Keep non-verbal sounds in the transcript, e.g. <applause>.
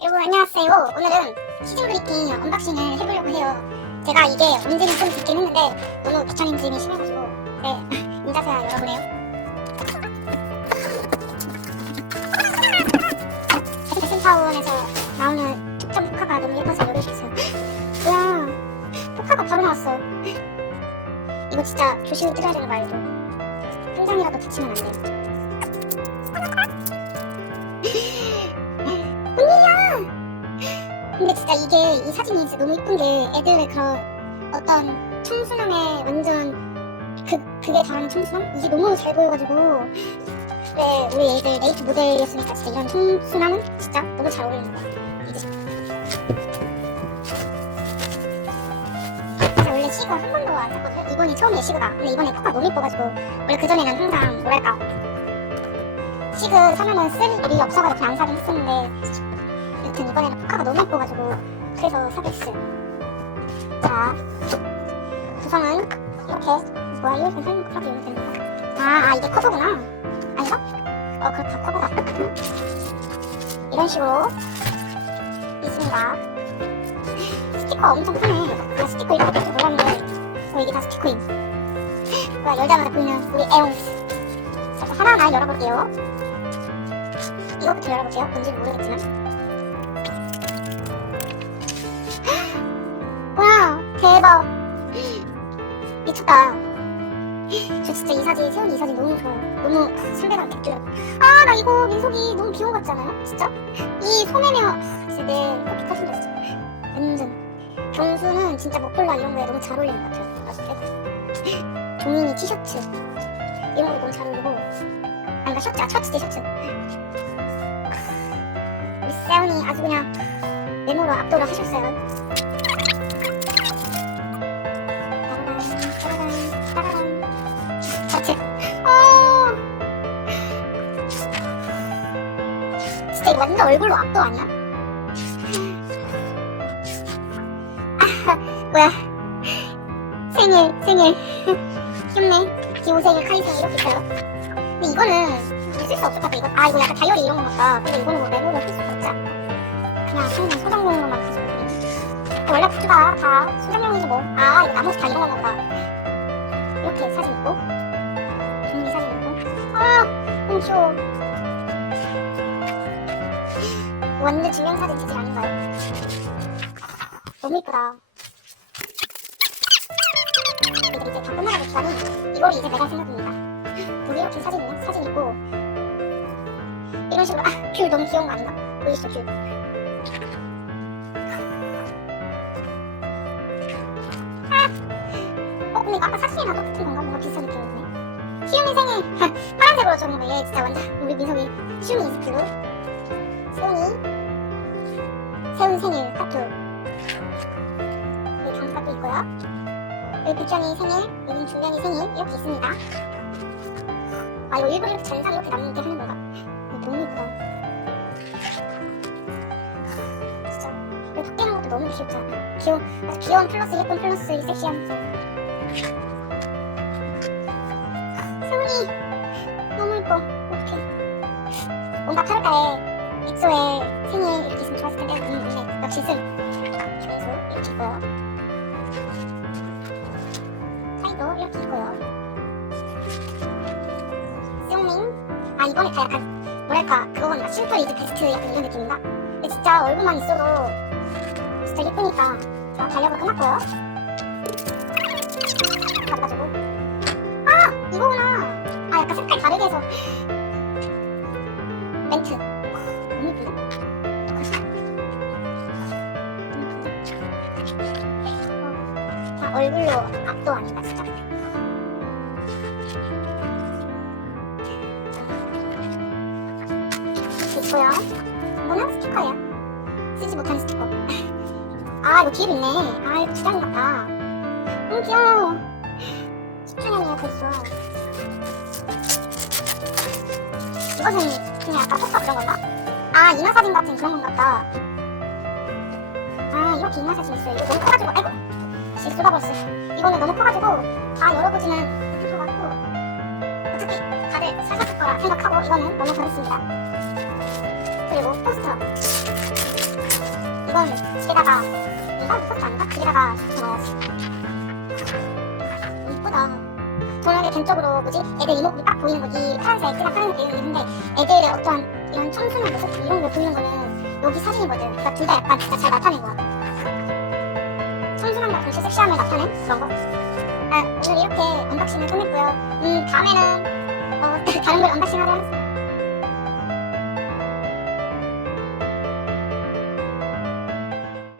여러분 안녕하세요. 오늘은 시즌 브리핑 언박싱을 해보려고 해요. 제가 이게 언제는 좀 듣긴 했는데 너무 짐이 심해가지고 네 인자세야 열어보네요. 베스킨타운에서 나오는 특정 포카가 너무 예뻐서 열어주셨어요. 뭐야 <gasps> 포카가 바로 나왔어요. <laughs> 이거 진짜 조심히 뜯어야 되는 거 알죠? 한 장이라도 다치면 안 돼. 근데 진짜 이게 이 사진이 진짜 너무 이쁜 게 애들의 그런 어떤 청순함에 완전 그 그게 다른 청순함? 이게 너무 잘 보여가지고 네 우리 애들 네이트 모델이었으니까 진짜 이런 청순함은 진짜 너무 잘 어울리는 거야 이제. 원래 시그 한 번도 안 샀거든요. 이번이 처음이에요 시그가. 근데 이번에 포카 너무 이뻐가지고 원래 그 전에는 항상 뭐랄까 시그 사면은 쓸 일이 없어가지고 안 사긴 했었는데 여튼 이번에는 포카가 너무 예뻐가지고 그래서 됐어요. 자, 구성은 이렇게 뭐야 이렇게 설명 그렇게 이렇게 되는 거야? 아, 아 이게 커버구나. 아닌가? 어 그렇다 커버다. <laughs> 이런 식으로 있습니다. 스티커 엄청 크네. 나 스티커 이렇게 될줄 몰랐는데 어 이게 다 스티커임. <laughs> 뭐야 열자마자 보이는 우리 에옹스. 자, 하나하나 열어볼게요. 이거부터 열어볼게요. 뭔지는 모르겠지만. 미쳤다 저 진짜 이 사진 세훈이 이 사진 너무 좋아요. 너무 설레가 객들 아나 이거 민석이 너무 귀여운 것 같지 않아요? 진짜? 이 소매며 진짜 내 이렇게 터진다 진짜. 완전. 경수는 진짜 목폴라 이런 거에 너무 잘 어울리는 것 같아요. 아주 종이니 티셔츠. 이런 거 너무 잘 어울리고. 아 그러니까 셔츠 아 셔츠 티셔츠. 우리 세훈이 아주 그냥 메모로 압도를 하셨어요 얼굴로 압도 아니야? 아, 뭐야. 생일, 생일. 귀엽네. 기호 생일, 카이 생일 이렇게 있어요. 근데 이거는 있을 수 없을 것 같아. 이거, 아, 이거 약간 다이어리 이런 거 같다. 근데 이거는 뭐 메모를 쓸 없지 않나? 그냥 그냥 소장용으로만 가지고. 원래 굿즈가 다 소장용이지 뭐. 아, 이거 나머지 다 이런 건가 보다. 이렇게 사진 있고 종이 사진 있고 아 너무 귀여워 완전 증명사진 재질 아닌가요? 너무 이쁘다 이들 이제 다 끝나가고 기다니 이걸 이제 내가 생각합니다 우리 이렇게 사진 있냐? 사진 있고 이런 식으로 아 귤 너무 귀여운 거 아닌가? 보이시죠 귤어 근데 아까 사진이랑 똑같은 건가? 뭔가 비슷한 느낌이네 시윤이 생일 <laughs> 파란색으로 줬는데 얘 진짜 완전 우리 민석이 시윤이 이스트로 세훈이 세훈 생일 타투 여기 장갑도 있고요. 여기 백현이 생일 여기 준변이 생일 이렇게 있습니다. 아 이거 일부러 이렇게 잔상 이렇게 남는 게 하는 건가? 이거 너무 이쁘다. 진짜. 여기 있는 것도 너무 귀엽지 않아? 귀여운 아주 귀여운 플러스 예쁜 플러스 이 섹시한 세훈이 너무 예뻐. 어떡해 뭔가 카르타에 엑소의 생일 이렇게 있으면 좋았을 텐데 음, 근데 역시 슴 김수 이렇게 있고요 사이도 이렇게 있고요 세훈님 아 이번에 다 약간 뭐랄까 그거건가 슈퍼 이즈 베스트 약간 이런 느낌인가? 근데 진짜 얼굴만 있어도 진짜 예쁘니까 자 달력을 끝났고요. 바꿔주고 아! 이거구나. 아 약간 색깔 다르게 해서 얼굴로 압도 아닌가 진짜 있고요? 이거는 스티커예요. 쓰지 못한 스티커. 아 이거 뒤에 있네. 아 이거 주장 같다. 너무 귀여워. 10주년이야 벌써 이것은 그냥 아까 포카 그런 건가? 아 인화사진 같은 그런 건 같다. 아 이렇게 인화사진 있어요. 이거 너무 커가지고 아이고 지수가버스 이거는 너무 커가지고 다 열어보지는 않을 것 같고 어차피 다들 살살 거라 생각하고 이거는 너무 버렸습니다. 그리고 포스터. 이건 게다가 이건 포스터 아닌가? 거기다가 뭐 이쁘다. 저녁에 된 쪽으로 뭐지? 애들 이목구비 딱 보이는 거이 파란색 그냥 파란색 되어 있는데 이렇게 언박싱을 끝냈고요. 음, 다음에는 어, <laughs> 다른 걸 언박싱 하도록 하겠습니다.